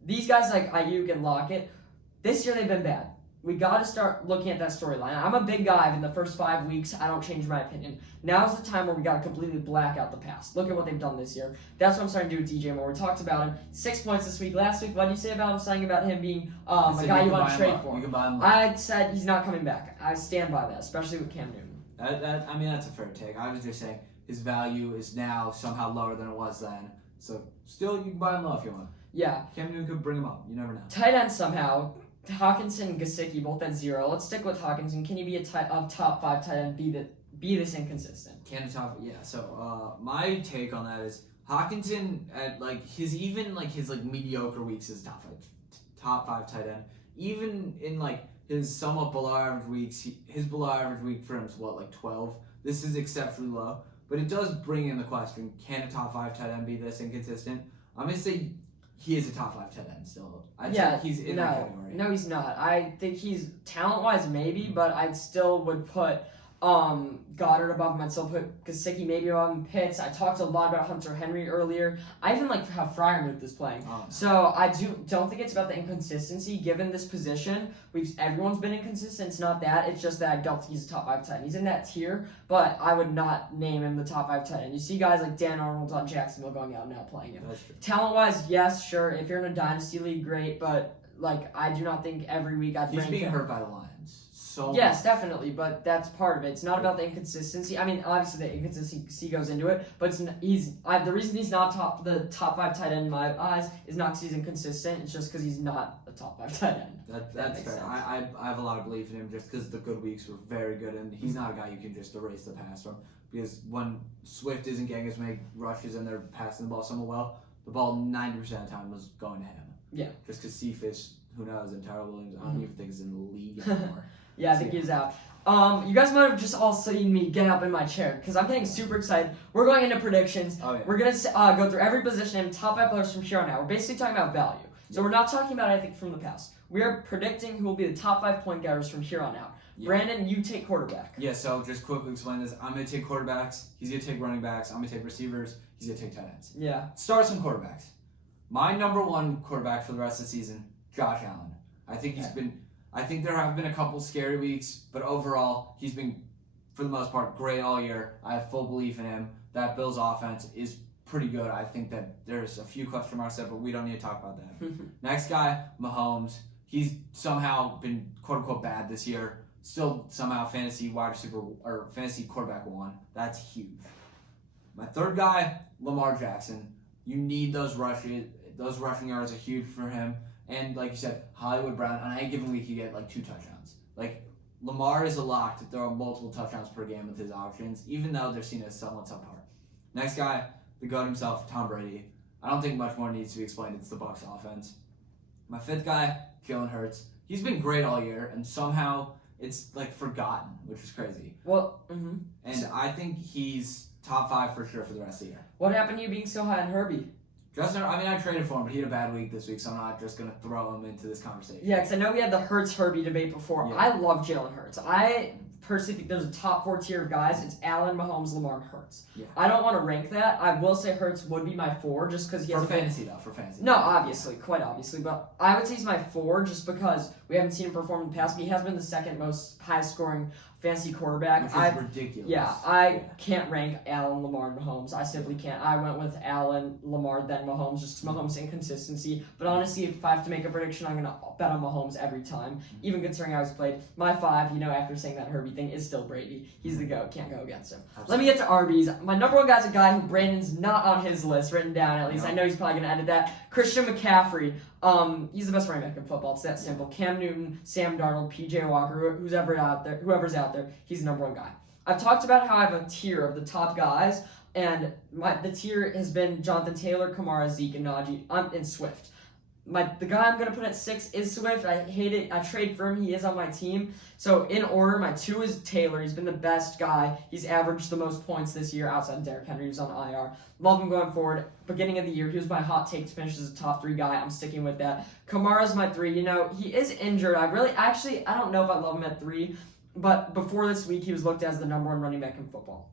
These guys like Ayuk and Lockett, this year they've been bad. We got to start looking at that storyline. I'm a big guy. In the first 5 weeks, I don't change my opinion. Now's the time where we got to completely black out the past. Look at what they've done this year. That's what I'm starting to do with DJ Moore. We talked about him. 6 points this week. Last week, what did you say about him? Saying about him being a guy you want to trade for. You can buy him. I said he's not coming back. I stand by that, especially with Cam Newton. I mean, that's a fair take. I was just saying his value is now somehow lower than it was then. So, still, you can buy him low if you want. Yeah. Cam Newton could bring him up. You never know. Tight end somehow. Hawkinson and Gesicki both at 0. Let's stick with Hawkinson. Can he be a top 5 tight end? Be this inconsistent? Can a top? Yeah. So my take on that is Hawkinson at his mediocre weeks is top 5 tight end. Even in his somewhat below average weeks, his below average week for him is 12. This is exceptionally low, but it does bring in the question: can a top 5 tight end be this inconsistent? I'm gonna say he is a top 5 tight end still. I'd say he's in that category. No, he's not. I think he's talent-wise maybe, but I still would put Goddard above him. I'd still put Gesicki maybe above him. Pitts. I talked a lot about Hunter Henry earlier. I even like how Freiermuth is playing. So I don't think it's about the inconsistency given this position. Everyone's been inconsistent. It's not that. It's just that I don't think he's a top 5 tight end. He's in that tier, but I would not name him the top 5 tight end. You see guys like Dan Arnold on Jacksonville going out and now playing him. Talent-wise, yes, sure. If you're in a dynasty league, great, but I do not think every week I'd rank him. He's being hurt by the Lions. Yes, definitely, but that's part of it. It's not about the inconsistency. I mean, obviously the inconsistency goes into it, but the reason he's not the top 5 tight end in my eyes is not because he's inconsistent. It's just because he's not a top 5 tight end. That's fair. I have a lot of belief in him just because the good weeks were very good, and he's not a guy you can just erase the pass from. Because when Swift isn't getting as many rushes and they're passing the ball somewhat well, the ball 90% of the time was going to him. Yeah. Just because Cephas, who knows, and Daryl Williams, I don't even think is in the league anymore. Yeah, I think he's out. You guys might have just all seen me get up in my chair because I'm getting super excited. We're going into predictions. Oh, yeah. We're going to go through every position and top 5 players from here on out. We're basically talking about value. So we're not talking about anything from the past. We are predicting who will be the top 5 point getters from here on out. Yeah. Brandon, you take quarterback. Yeah, so just quickly explain this. I'm going to take quarterbacks. He's going to take running backs. I'm going to take receivers. He's going to take tight ends. Yeah. Start some quarterbacks. My number 1 quarterback for the rest of the season, Josh Allen. I think there have been a couple scary weeks, but overall, he's been, for the most part, great all year. I have full belief in him. That Bills offense is pretty good. I think that there's a few question marks there, but we don't need to talk about that. Next guy, Mahomes. He's somehow been quote-unquote bad this year. Still somehow fantasy wide receiver or fantasy quarterback 1. That's huge. My third guy, Lamar Jackson. You need those rushes. Those rushing yards are huge for him. And like you said, Hollywood Brown, on any given week, you get 2 touchdowns. Lamar is a lock to throw multiple touchdowns per game with his options, even though they're seen as somewhat subpar. Next guy, the GOAT himself, Tom Brady. I don't think much more needs to be explained. It's the Bucs offense. My 5th guy, Jaylen Hurts. He's been great all year, and somehow it's forgotten, which is crazy. Well, And I think he's top 5 for sure for the rest of the year. What happened to you being so high on Herbie? I traded for him, but he had a bad week this week, so I'm not just going to throw him into this conversation. Yeah, because I know we had the Hurts-Herbie debate before. Yeah. I love Jalen Hurts. I personally think there's a top 4 tier of guys. It's Allen, Mahomes, Lamar, and Hurts. Yeah. I don't want to rank that. I will say Hurts would be my 4 just because he has For fantasy. No, obviously, quite obviously. But I would say he's my 4 just because we haven't seen him perform in the past, but he has been the second most highest scoring fantasy quarterback. Which is ridiculous. Yeah, I can't rank Allen, Lamar, and Mahomes. I simply can't. I went with Allen, Lamar, then Mahomes, just Mahomes' inconsistency. But honestly, if I have to make a prediction, I'm going to bet on Mahomes every time, even considering how he's played. My 5, after saying that Herbie thing, is still Brady. He's the GOAT. Can't go against him. Absolutely. Let me get to RBs. My number 1 guy's a guy who Brandon's not on his list, written down at least. No. I know he's probably going to edit that. Christian McCaffrey. He's the best running back in football. It's that simple. Cam Newton, Sam Darnold, PJ Walker, whoever's out there, he's the number 1 guy. I've talked about how I have a tier of the top guys, and the tier has been Jonathan Taylor, Kamara, Zeke, and Najee, and Swift. The guy I'm going to put at 6 is Swift. I hate it. I trade for him. He is on my team. So in order, my 2 is Taylor. He's been the best guy. He's averaged the most points this year outside of Derrick Henry, who's on IR. Love him going forward. Beginning of the year, he was my hot take to finish as a top 3 guy. I'm sticking with that. Kamara's my 3. He is injured. I don't know if I love him at 3, but before this week, he was looked at as the number 1 running back in football.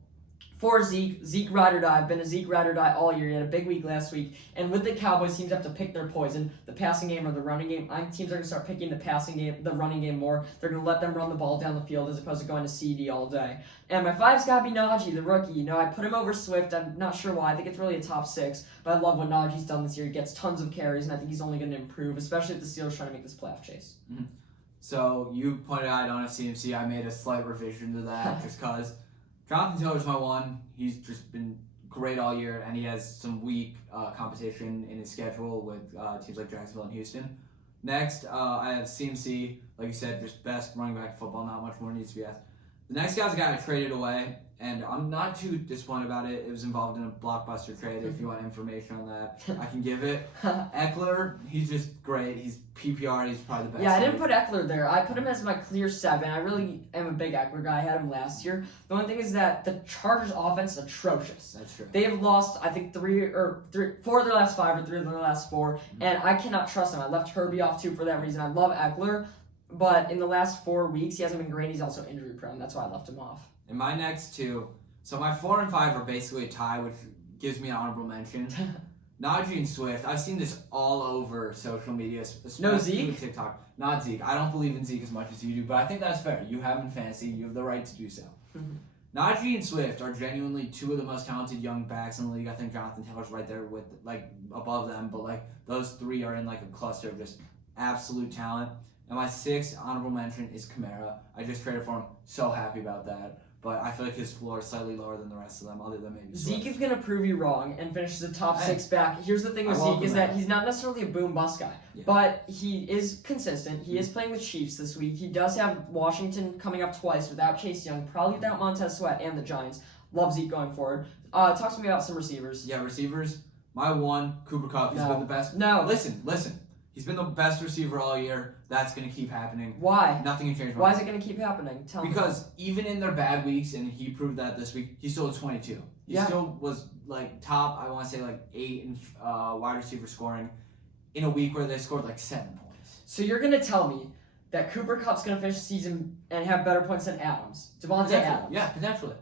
4, Zeke ride or die. I've been a Zeke ride or die all year. He had a big week last week. And with the Cowboys, teams have to pick their poison, the passing game or the running game. Teams are going to start picking the running game more. They're going to let them run the ball down the field as opposed to going to CD all day. And my 5's got to be Najee, the rookie. I put him over Swift. I'm not sure why. I think it's really a top 6. But I love what Najee's done this year. He gets tons of carries, and I think he's only going to improve, especially if the Steelers trying to make this playoff chase. Mm-hmm. So you pointed out on a CMC. I made a slight revision to that just because Jonathan Taylor's my 1. He's just been great all year, and he has some weak competition in his schedule with teams like Jacksonville and Houston. Next, I have CMC. Like you said, just best running back in football. Not much more needs to be asked. The next guy's a guy I traded away, and I'm not too disappointed about it. It was involved in a blockbuster trade. If you want information on that, I can give it. Eckler, he's just great. He's PPR. He's probably the best. Yeah, I didn't put Eckler there. I put him as my clear 7. I really am a big Eckler guy. I had him last year. The only thing is that the Chargers' offense is atrocious. That's true. They have lost, I think, 4 of their last 5 or 3 of their last 4, and I cannot trust them. I left Herbie off too for that reason. I love Eckler, but in the last 4 weeks, he hasn't been great. He's also injury prone. That's why I left him off. And my next 2, so my 4 and 5 are basically a tie, which gives me an honorable mention. Najee and Swift. I've seen this all over social media. No Zeke? TikTok. Not Zeke. I don't believe in Zeke as much as you do, but I think that's fair. You have him in fantasy. You have the right to do so. Najee and Swift are genuinely 2 of the most talented young backs in the league. I think Jonathan Taylor's right there with above them, but those 3 are in a cluster of just absolute talent. And my 6th honorable mention is Kamara. I just traded for him. So happy about that. But I feel like his floor is slightly lower than the rest of them, other than maybe Swift. Zeke is going to prove you wrong and finish as a top 6 back. Here's the thing with Zeke is that he's not necessarily a boom-bust guy, but he is consistent. He is playing the Chiefs this week. He does have Washington coming up twice without Chase Young, probably without Montez Sweat and the Giants. Love Zeke going forward. Talk to me about some receivers. Yeah, receivers. My 1, Cooper Kupp. He's been the best. No. Listen. He's been the best receiver all year. That's going to keep happening. Why? Nothing can change. Why is it going to keep happening? Tell me. Because even in their bad weeks, and he proved that this week, he still had 22. He still was top, I want to say 8 in wide receiver scoring in a week where they scored 7 points. So you're going to tell me that Cooper Kupp's going to finish the season and have better points than Adams? Devonte Adams. Yeah, potentially.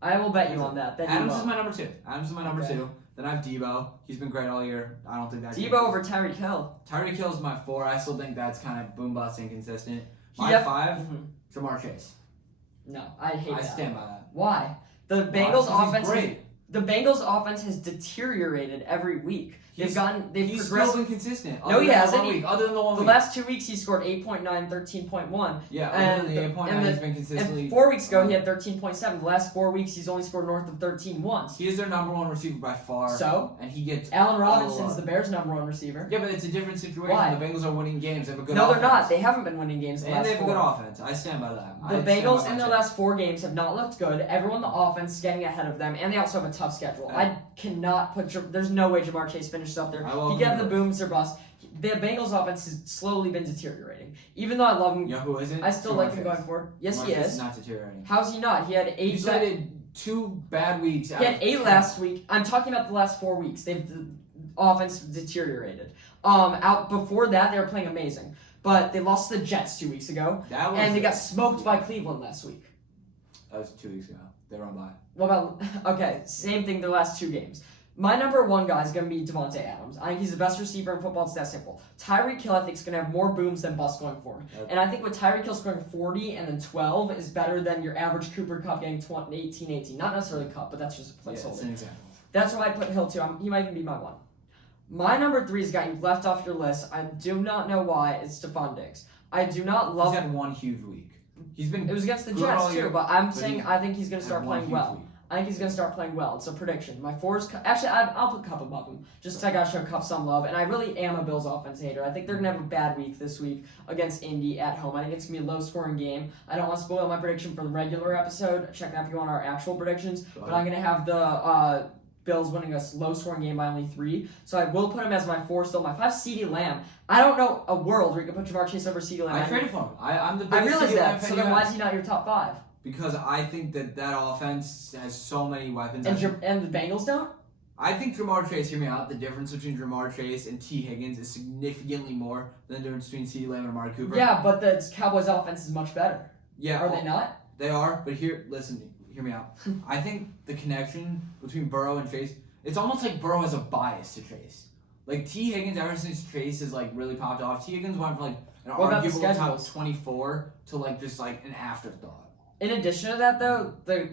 I will bet you on that. Adams is my number 2. Then I have Debo. He's been great all year. I don't think that. Debo over Tyra Kill. Tyra Kill is my 4. I still think that's kind of boom bust inconsistent. My 5, Jamar Chase. No, I hate that. I stand by that. Why? The Bengals offense has deteriorated every week. He's still been consistent. No, he hasn't. Other than the 1 week. The last 2 weeks he scored 8.9, 13.1. Yeah, other than the 8.9 he's been consistently. And 4 weeks ago he had 13.7. The last 4 weeks he's only scored north of 13 once. He is their number 1 receiver by far. So? And he gets Allen Robinson's the Bears' number 1 receiver. Yeah, but it's a different situation. Why? The Bengals are winning games. They have a good offense. offense. No, they're not. They haven't been winning games and they have a good offense. I stand by that. The Bengals in their last 4 games have not looked good. Everyone in the offense is getting ahead of them, and they also have a tough schedule. I cannot put... There's no way Jamar Chase finishes up there. He got the booms or bust. The Bengals offense has slowly been deteriorating. Even though I love him... Yeah, who isn't? I still like him going forward. Yes, he is. Is not deteriorating. How's he not? He had 8... You cited 2 bad weeks. He had 8 last week. I'm talking about the last 4 weeks. The offense deteriorated. Out before that, they were playing amazing. But they lost to the Jets 2 weeks ago. And they got smoked by Cleveland last week. That was 2 weeks ago. They were on bye. What about... Okay, same thing the last 2 games. My number one guy is going to be Devonte Adams. I think he's the best receiver in football. It's that simple. Tyra Kill, I think, is going to have more booms than busts going forward. Yep. And I think with Tyra Kill scoring 40 and then 12 is better than your average Cooper Kupp getting 18. Not necessarily Kupp, but that's just a placeholder. That's an example. That's why I put Hill too. He might even be my one. My number 3 is a guy you left off your list. I do not know why. It's Stephon Diggs. I do not love. He's had one huge week. It was against the Jets too, but I'm saying I think he's going to start playing well. Week. I think he's going to start playing well. It's a prediction. My 4 is... Actually, I'll put Kupp above him. Just because I got to show Kupp some love. And I really am a Bills offense hater. I think they're going to have a bad week this week against Indy at home. I think it's going to be a low-scoring game. I don't want to spoil my prediction for the regular episode. Check that if you want our actual predictions. But I'm going to have the Bills winning a low-scoring game by only 3. So I will put him as my 4 still. My 5 CeeDee Lamb. I don't know a world where you can put Ja'Marr Chase over CeeDee Lamb. I traded for him. I'm the biggest I realize CeeDee that. Lamb fan So then why is he not your top 5? Because I think that offense has so many weapons. And the Bengals don't? I think Ja'Marr Chase, hear me out, the difference between Ja'Marr Chase and T. Higgins is significantly more than the difference between CeeDee Lamb and Amari Cooper. Yeah, but the Cowboys' offense is much better. Yeah. Are they not? They are, but hear me out. I think the connection between Burrow and Chase, it's almost like Burrow has a bias to Chase. Like, T. Higgins, ever since Chase has, like, really popped off, T. Higgins went from, like, an arguable top 24 to, like, just, like, an afterthought. In addition to that, though, the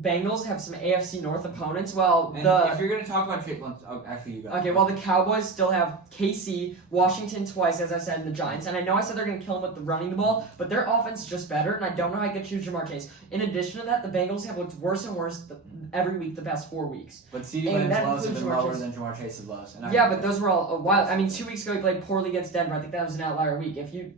Bengals have some AFC North opponents. If you're going to talk about Chase, actually, you got okay, well, the Cowboys still have KC, Washington twice, as I said, and the Giants. And I know I said they're going to kill them with the running the ball, but their offense is just better, and I don't know how I could choose Ja'Marr Chase. In addition to that, the Bengals have looked worse and worse every week the past 4 weeks. But CeeDee Lamb's lows have been lower than Ja'Marr Chase's lows. Yeah, but those were all a while. I mean, 2 weeks ago he played poorly against Denver. I think that was an outlier week. If you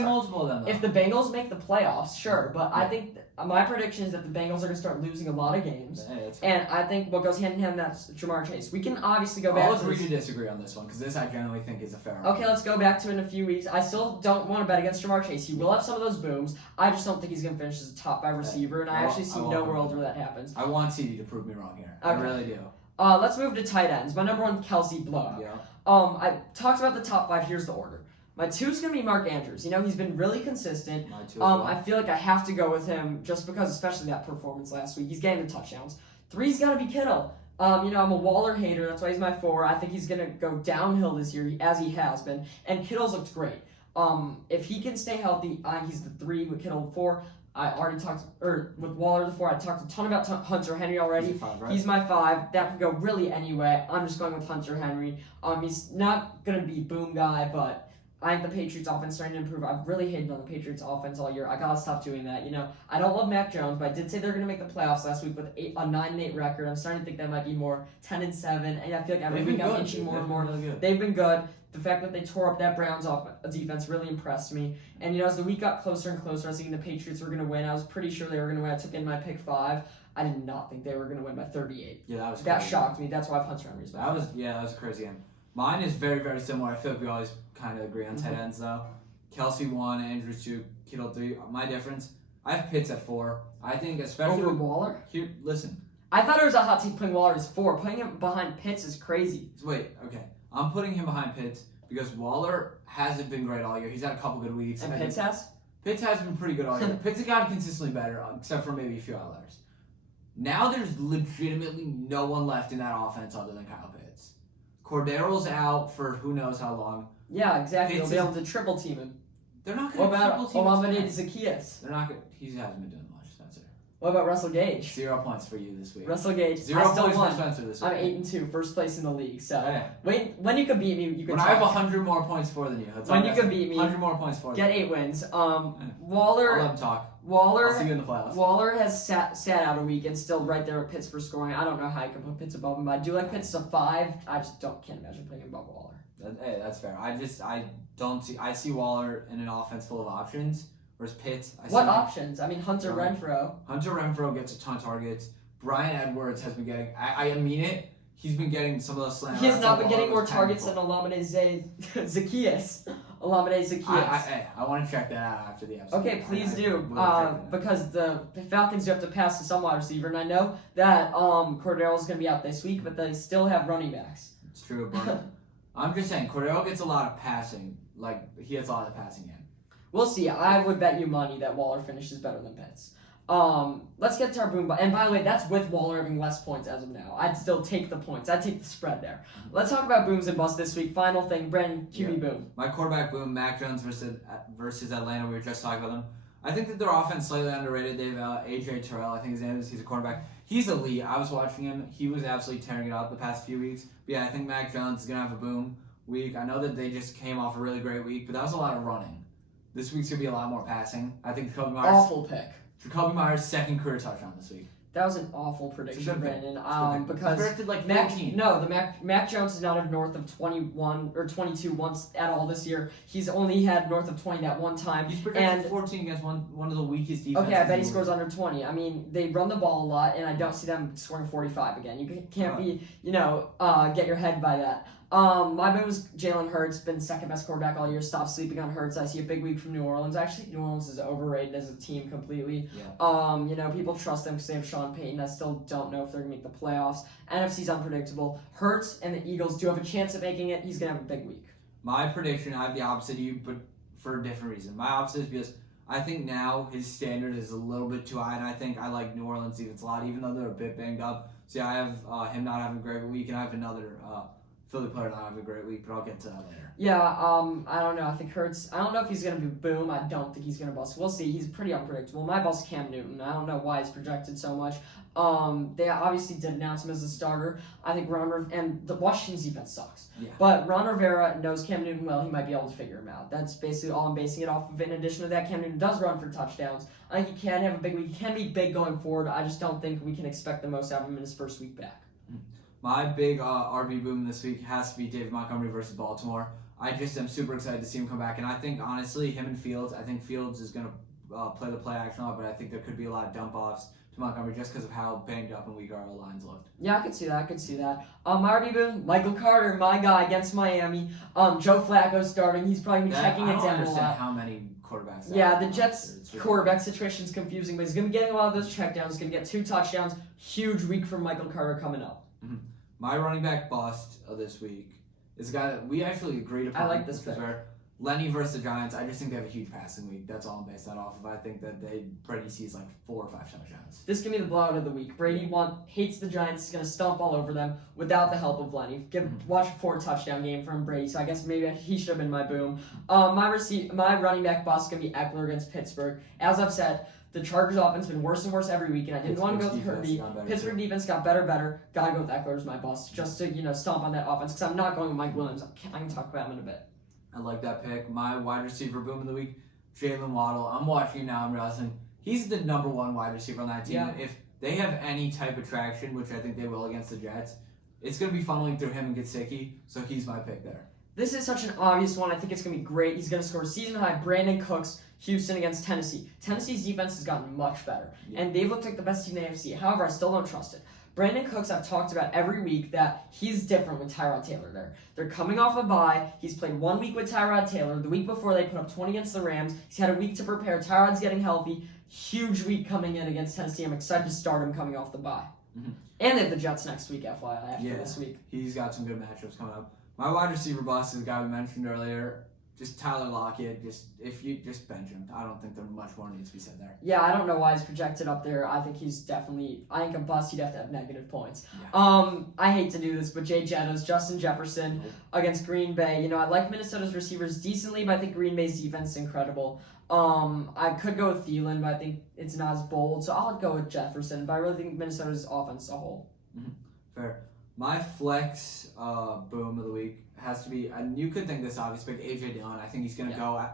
multiple of them, though. If the Bengals make the playoffs, sure, but I think my prediction is that the Bengals are going to start losing a lot of games, and I think what goes hand in hand that's Ja'Marr Chase. We can obviously go back. I'll agree to disagree on this one because this I generally think is a fair argument. Okay, let's go back to it in a few weeks. I still don't want to bet against Ja'Marr Chase. He will have some of those booms. I just don't think he's going to finish as a top 5 receiver, and I actually see no world where that happens. I want CD to prove me wrong here. Okay. I really do. Let's move to tight ends. My number 1, Kelsey blowout. Yeah. I talked about the top 5. Here's the order. My 2 is going to be Mark Andrews. You know, he's been really consistent. My 2 as well. I feel like I have to go with him just because, especially that performance last week. He's getting the touchdowns. 3's got to be Kittle. I'm a Waller hater. That's why he's my 4. I think he's going to go downhill this year, as he has been. And Kittle's looked great. If he can stay healthy, he's the 3 with Kittle 4. I already talked, with Waller the 4. I talked a ton about Hunter Henry already. He's 5, right? He's my 5. That could go really anyway. I'm just going with Hunter Henry. He's not going to be boom guy, but I think the Patriots offense starting to improve. I've really hated on the Patriots offense all year. I gotta stop doing that. I don't love Mac Jones, but I did say they're gonna make the playoffs last week with a 9-8 record. I'm starting to think that might be more 10-7, and I feel like every week I'm inching more and more. Really They've been good. The fact that they tore up that Browns defense really impressed me. And as the week got closer and closer, I was thinking the Patriots were gonna win. I was pretty sure they were gonna win. I took in my pick 5. I did not think they were gonna win by 38. Yeah, that shocked me. That's why I have Hunter Henry's back. That was a crazy game. Mine is very, very similar. I feel like we always kind of agree on tight ends, though. Kelsey 1, Andrews 2, Kittle 3. My difference, I have Pitts at 4. I think especially... Over Waller? Here, listen. I thought it was a hot take putting Waller as 4. Putting him behind Pitts is crazy. Wait, okay. I'm putting him behind Pitts because Waller hasn't been great all year. He's had a couple good weeks. And Pitts has? Pitts has been pretty good all year. Pitts has gotten consistently better, except for maybe a few outliers. Now there's legitimately no one left in that offense other than Kyle Pitts. Cordero's out for who knows how long. Yeah, exactly. They'll be able to triple team him. They're not going to triple team him. What about Olamide Zaccheaus? They're not going. He hasn't been doing much, Spencer. What about Russell Gage? 0 points for you this week. Russell Gage. 0 points for Spencer this week. I'm 8-2, first place in the league. So yeah. when you can beat me, you can. When I have 100 more points for than you. When you can beat me, 100 more points for. Get 8 wins. Waller. I'll let him talk. Waller. I'll see you in the playoffs. Waller has sat out a week and still right there with Pitts for scoring. I don't know how you can put Pitts above him, but I do like Pitts to 5. I just can't imagine putting him above Waller. Hey, that's fair. I see Waller in an offense full of options, whereas Pitts. What options? I mean, Hunter Renfrow. Hunter Renfrow gets a ton of targets. Brian Edwards has been getting. I mean it. He's been getting some of those slams. He has not been getting more targets than Olamide Zaccheaus. Olamide Zaccheaus. I want to check that out after the episode. Okay, please do. Because the Falcons do have to pass to some wide receiver, and I know that Cordero's going to be out this week, but they still have running backs. It's true, but I'm just saying, Cordero gets a lot of passing. Like, he has a lot of passing in. We'll see. I would bet you money that Waller finishes better than Pitts. Let's get to our boom. And by the way, that's with Waller having less points as of now. I'd still take the points. I'd take the spread there. Let's talk about booms and busts this week. Final thing, Brandon, QB boom. My quarterback boom, Mac Jones versus Atlanta. We were just talking about them. I think that their offense is slightly underrated. They have AJ Terrell, I think his name is. He's a quarterback. He's elite. I was watching him. He was absolutely tearing it up the past few weeks. But yeah, I think Mac Jones is going to have a boom week. I know that they just came off a really great week, but that was a lot of running. This week's going to be a lot more passing. I think Awful pick. Jacoby Myers' second career touchdown this week. That was an awful prediction, Brandon. Because predicted like 14. Mac Jones is not have north of 21 or 22 once at all this year. He's only had north of 20 that one time. He's projected 14 against one of the weakest defenses. Okay, I bet he scores under 20. I mean, they run the ball a lot, and I don't see them scoring 45 again. You can't be, get your head by that. My boom is Jaylen Hurts, been second best quarterback all year. Stop sleeping on Hurts. I see a big week from New Orleans. Actually, New Orleans is overrated as a team completely. Yeah. People trust them because they have Sean Payton. I still don't know if they're going to make the playoffs. NFC's unpredictable. Hurts and the Eagles do have a chance at making it. He's going to have a big week. My prediction, I have the opposite of you, but for a different reason. My opposite is because I think now his standard is a little bit too high, and I think I like New Orleans defense a lot, even though they're a bit banged up. So yeah, I have him not having a great week, and I have another Philly player not having a great week, but I'll get to that later. Yeah, I don't know. I think Hurts, I don't know if he's going to be boom. I don't think he's going to bust. We'll see. He's pretty unpredictable. My boss Cam Newton. I don't know why he's projected so much. They obviously did announce him as a starter. I think and the Washington's defense sucks. Yeah. But Ron Rivera knows Cam Newton well. He might be able to figure him out. That's basically all I'm basing it off of. In addition to that, Cam Newton does run for touchdowns. I think he can have a big week. He can be big going forward. I just don't think we can expect the most out of him in his first week back. My big RB boom this week has to be David Montgomery versus Baltimore. I just am super excited to see him come back, and I think, honestly, him and Fields, I think Fields is going to play the play action a lot, but I think there could be a lot of dump-offs to Montgomery just because of how banged up and weak our lines looked. Yeah, I could see that. My RB boom, Michael Carter, my guy against Miami. Joe Flacco starting. He's probably been checking it down a lot. I don't understand how many quarterbacks. Yeah, the Jets' quarterback situation is confusing, but he's going to be getting a lot of those checkdowns. He's going to get 2 touchdowns. Huge week for Michael Carter coming up. Mm-hmm. My running back bust of this week is a guy that we actually agreed upon. I like this pick. Lenny versus the Giants. I just think they have a huge passing week. That's all I'm based that off of. I think that Brady sees like 4 or 5 touchdowns. This can be the blowout of the week. Brady hates the Giants. He's going to stomp all over them without the help of Lenny. Watch a 4-touchdown game from Brady, so I guess maybe he should have been my boom. My running back bust is going to be Eckler against Pittsburgh. As I've said, the Chargers offense has been worse and worse every week, and I didn't want to go with Kirby. Pittsburgh defense got better. Gotta go with Eckler as my bust, just to stomp on that offense, because I'm not going with Mike Williams. I can talk about him in a bit. I like that pick. My wide receiver boom of the week, Jaylen Waddle. I'm watching him now. I'm realizing he's the number 1 wide receiver on that team. Yeah. If they have any type of traction, which I think they will against the Jets, it's going to be funneling through him and Gesicki, so he's my pick there. This is such an obvious one. I think it's going to be great. He's going to score season-high Brandon Cooks, Houston against Tennessee. Tennessee's defense has gotten much better, and they've looked like the best team in the AFC. However, I still don't trust it. Brandon Cooks, I've talked about every week that he's different with Tyrod Taylor there. They're coming off a bye. He's played 1 week with Tyrod Taylor. The week before, they put up 20 against the Rams. He's had a week to prepare. Tyrod's getting healthy. Huge week coming in against Tennessee. I'm excited to start him coming off the bye. Mm-hmm. And they have the Jets next week, FYI, after this week. He's got some good matchups coming up. My wide receiver bust is a guy we mentioned earlier. Just Tyler Lockett. If you just bench him, I don't think there much more needs to be said there. Yeah, I don't know why he's projected up there. I think a bust. He'd have to have negative points. Yeah. I hate to do this, but Jay Jettas, Justin Jefferson against Green Bay. I like Minnesota's receivers decently, but I think Green Bay's defense is incredible. I could go with Thielen, but I think it's not as bold, so I'll go with Jefferson. But I really think Minnesota's offense as a whole. Mm-hmm. Fair. My flex boom of the week has to be, and you could think this obvious, but A.J. Dillon. I think he's going to go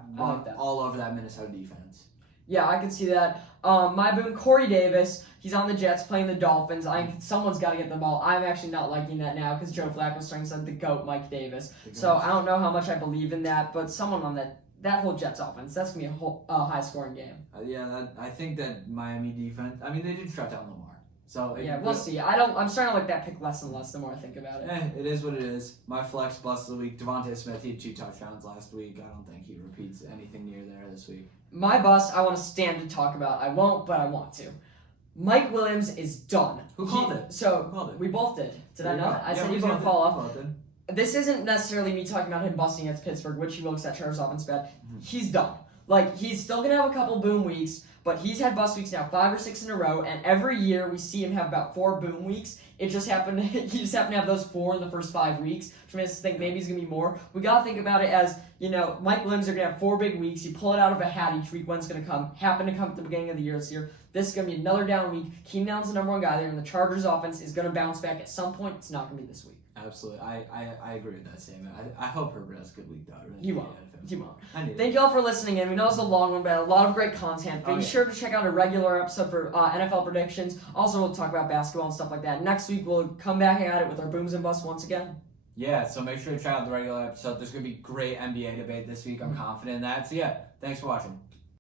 all over that Minnesota defense. Yeah, I can see that. My boom, Corey Davis. He's on the Jets playing the Dolphins. Someone's got to get the ball. I'm actually not liking that now because Joe Flacco's starting to the GOAT, Mike Davis. So I don't know how much I believe in that, but someone on that whole Jets offense, that's going to be a whole high-scoring game. I think that Miami defense, I mean, they did shut down Lamar. So we'll see. I'm starting to like that pick less and less the more I think about it. It is what it is. My flex bust of the week, Devonte Smith. He had 2 touchdowns last week. I don't think he repeats anything near there this week. My bust, I want to stand to talk about. I won't, but I want to. Mike Williams is done. Who called it? So Who called it? We both did. Did I not? I said he he was going to fall off. Did. This isn't necessarily me talking about him busting against Pittsburgh, which he will because that Chargers offense bad. Mm-hmm. He's done. Like, he's still going to have a couple boom weeks, But he's had bust weeks now 5 or 6 in a row, and every year we see him have about 4 boom weeks. He just happened to have those 4 in the first 5 weeks, which makes us think maybe he's going to be more. We got to think about it as, Mike Williams are going to have 4 big weeks. You pull it out of a hat each week. When's going to come? Happened to come at the beginning of the year this year. This is going to be another down week. Keenan Allen's the number 1 guy there, and the Chargers offense is going to bounce back at some point. It's not going to be this week. Absolutely. I agree with that statement. I hope Herbert has a good week, though. You won't. You won't. I Thank you all for listening in. We know it's a long one, but a lot of great content. Be sure to check out a regular episode for NFL predictions. Also, we'll talk about basketball and stuff like that. Next week, we'll come back at it with our booms and busts once again. Yeah, so make sure to check out the regular episode. There's going to be great NBA debate this week. I'm confident in that. So, yeah, thanks for watching.